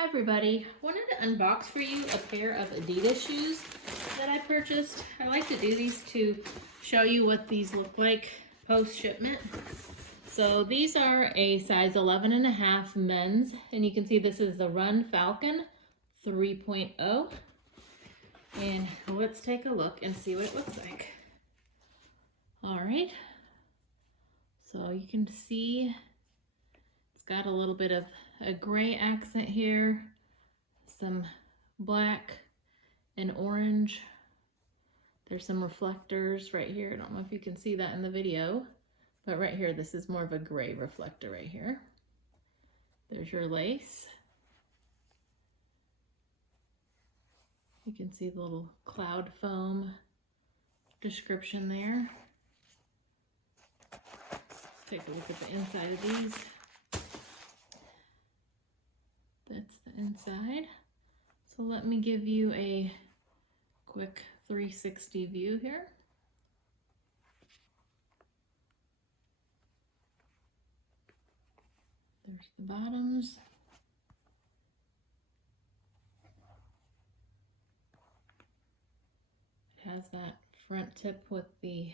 Hi everybody, wanted to unbox for you a pair of Adidas shoes that I purchased. I like to do these to show you what these look like post shipment. So these are a size 11.5 men's, and you can see this is the RunFalcon 3.0. And let's take a look and see what it looks like. All right, so you can see it's got a little bit of a gray accent here, some black and orange. There's some reflectors right here. I don't know if you can see that in the video, but right here, this is more of a gray reflector right here. There's your lace. You can see the little cloud foam description there. Let's take a look at the inside of these. That's the inside. So let me give you a quick 360 view here. There's the bottoms. It has that front tip with the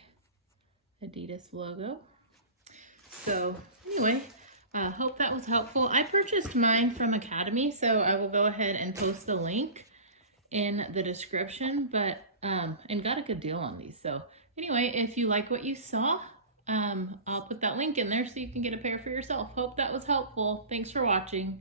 Adidas logo. So anyway, hope that was helpful. I purchased mine from Academy, so I will go ahead and post the link in the description, but and got a good deal on these. So anyway, if you like what you saw, I'll put that link in there so you can get a pair for yourself. Hope that was helpful. Thanks for watching.